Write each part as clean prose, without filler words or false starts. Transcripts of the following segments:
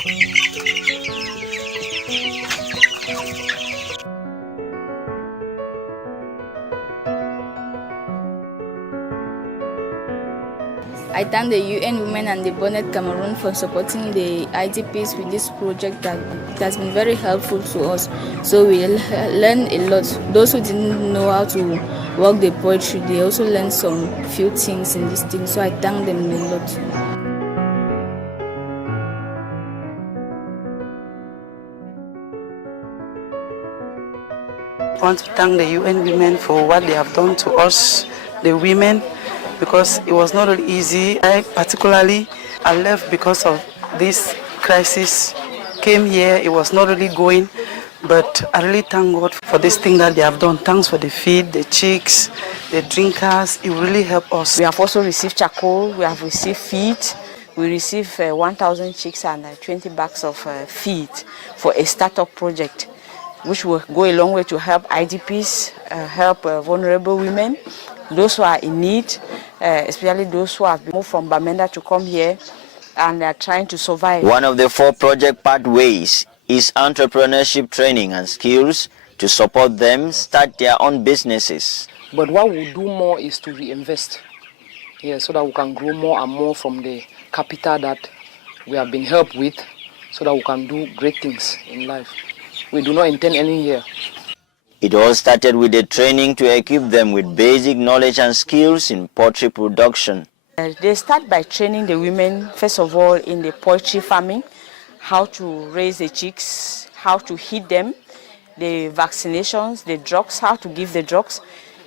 I thank the UN Women and the Bonnet Cameroon for supporting the IDPs with this project that has been very helpful to us. So we learned a lot. Those who didn't know how to work the poultry, they also learned some few things in this thing. So I thank them a lot. I want to thank the UN Women for what they have done to us, the women, because it was not really easy. I left because of this crisis. Came here, it was not really going, but I really thank God for this thing that they have done. Thanks for the feed, the chicks, the drinkers. It really helped us. We have also received charcoal, we have received feed. We received 1,000 chicks and 20 bags of feed for a startup project, which will go a long way to help IDPs, help vulnerable women, those who are in need, especially those who have moved from Bamenda to come here and are trying to survive. One of the 4 project pathways is entrepreneurship training and skills to support them start their own businesses. But what we'll do more is to reinvest, so that we can grow more and more from the capital that we have been helped with, so that we can do great things in life. We do not intend ending here. It all started with the training to equip them with basic knowledge and skills in poultry production. They start by training the women, first of all, in the poultry farming, how to raise the chicks, how to heat them, the vaccinations, the drugs, how to give the drugs,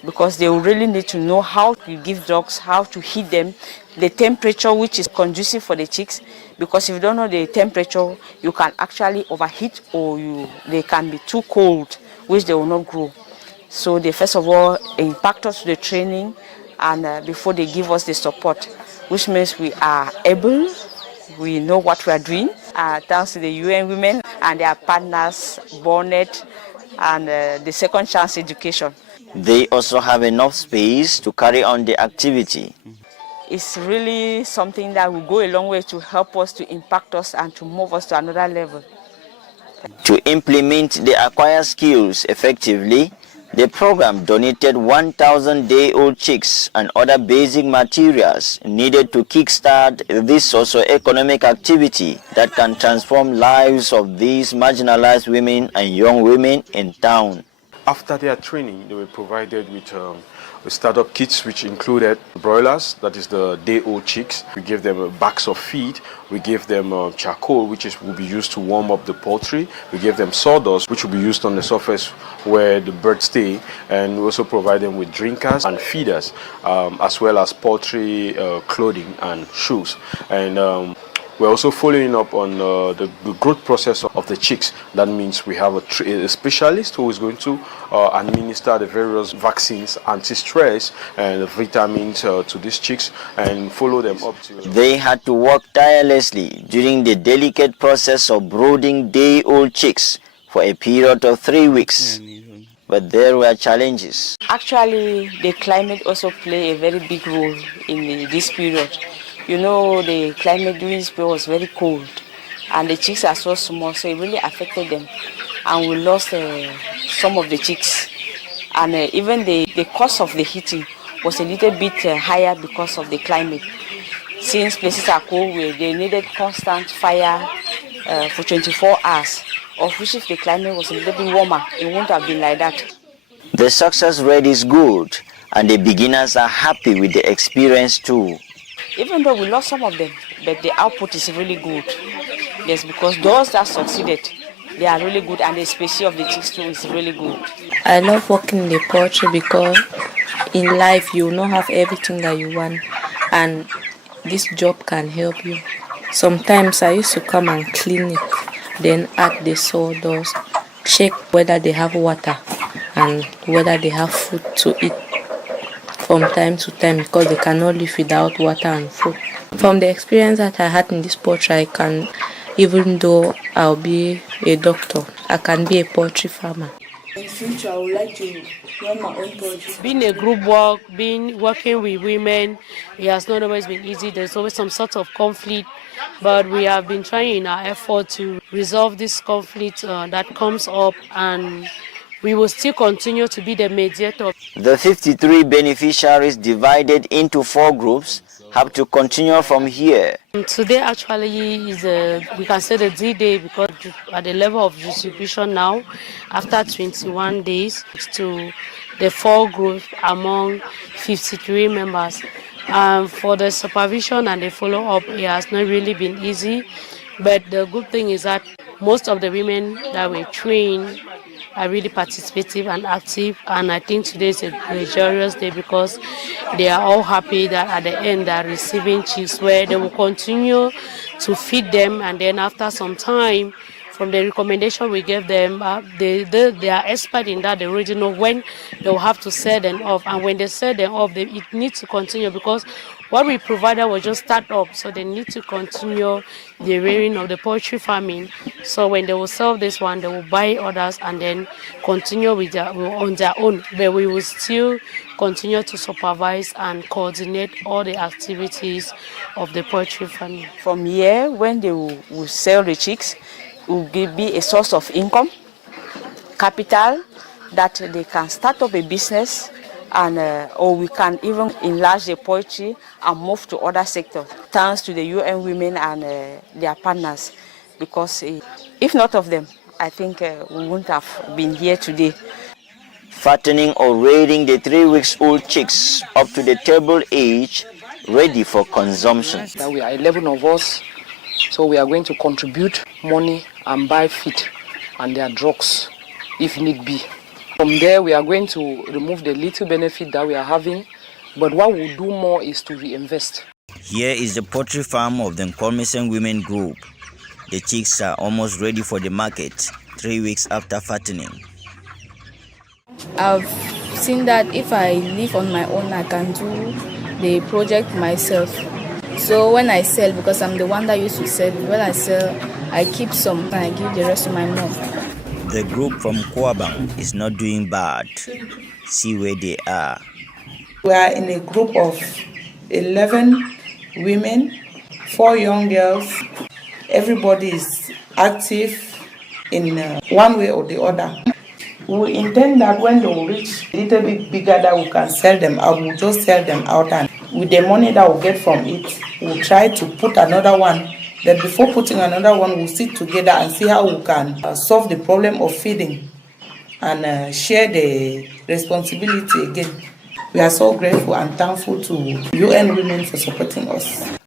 because they will really need to know how to give drugs, how to heat them, the temperature which is conducive for the chicks, because if you don't know the temperature, you can actually overheat or they can be too cold, which they will not grow. So they first of all impact us with the training and before they give us the support, which means we are able, we know what we are doing. Thanks to the UN Women and their partners, Bonnet and the Second Chance Education. They also have enough space to carry on the activity. It's really something that will go a long way to help us, to impact us and to move us to another level. To implement the acquired skills effectively, the program donated 1,000 day-old chicks and other basic materials needed to kickstart this socio-economic activity that can transform lives of these marginalized women and young women in town. After their training, they were provided with startup kits which included broilers, that is the day-old chicks. We gave them bags of feed. We gave them charcoal, which will be used to warm up the poultry. We gave them sawdust, which will be used on the surface where the birds stay. And we also provide them with drinkers and feeders, as well as poultry clothing and shoes. And we're also following up on the growth process of the chicks. That means we have a specialist who is going to administer the various vaccines, anti-stress and vitamins to these chicks and follow them up to... They had to work tirelessly during the delicate process of brooding day-old chicks for a period of 3 weeks. But there were challenges. Actually, the climate also played a very big role in this period. You know, the climate during this period was very cold and the chicks are so small, so it really affected them. And we lost some of the chicks. And even the cost of the heating was a little bit higher because of the climate. Since places are cold, they needed constant fire for 24 hours, of which if the climate was a little bit warmer, it wouldn't have been like that. The success rate is good and the beginners are happy with the experience too. Even though we lost some of them, but the output is really good. Yes, because those that succeeded, they are really good, and the species of the chicks too is really good. I love working in the poultry because in life you will not have everything that you want, and this job can help you. Sometimes I used to come and clean it, then add the sawdust, check whether they have water and whether they have food to eat from time to time, because they cannot live without water and food. From the experience that I had in this poultry, I can, even though I'll be a doctor, I can be a poultry farmer. In future, I would like to run my own poultry. Being a group work, working with women, it has not always been easy. There's always some sort of conflict but we have been trying in our effort to resolve this conflict that comes up, and we will still continue to be the mediator. The 53 beneficiaries divided into 4 groups have to continue from here. Today actually is we can say the D-Day, because at the level of distribution now, after 21 days, to the 4 groups among 53 members. For the supervision and the follow-up, it has not really been easy, but the good thing is that most of the women that were trained are really participative and active, and I think today is a joyous day because they are all happy that at the end they are receiving chicks, where they will continue to feed them, and then after some time, from the recommendation we gave them, they are expert in that. They already know when they will have to sell them off, and when they sell them off, it needs to continue, because what we provided was just start up, so they need to continue the rearing of the poultry farming. So when they will sell this one, they will buy others and then continue with on their own. But we will still continue to supervise and coordinate all the activities of the poultry farming. From here, when they will sell the chicks, it will be a source of income, capital, that they can start up a business, and or we can even enlarge the poultry and move to other sectors. Thanks to the UN Women and their partners, because if not of them, I think we wouldn't have been here today. Fattening or rearing the 3-week-old chicks up to the table age, ready for consumption. That we are 11 of us, so we are going to contribute money and buy feed and their drugs, if need be. From there, we are going to remove the little benefit that we are having, but what we'll do more is to reinvest. Here is the poultry farm of the Nkomisen Women Group. The chicks are almost ready for the market 3 weeks after fattening. I've seen that if I live on my own, I can do the project myself. So when I sell, because I'm the one that used to sell, when I sell, I keep some and I give the rest to my mom. The group from Kwabang is not doing bad. See where they are. We are in a group of 11 women, 4 young girls. Everybody is active in one way or the other. We intend that when they will reach a little bit bigger, that we can sell them out. We'll just sell them out, and with the money that we'll get from it, we'll try to put another one. Then before putting another one, we'll sit together and see how we can solve the problem of feeding and share the responsibility again. We are so grateful and thankful to UN Women for supporting us.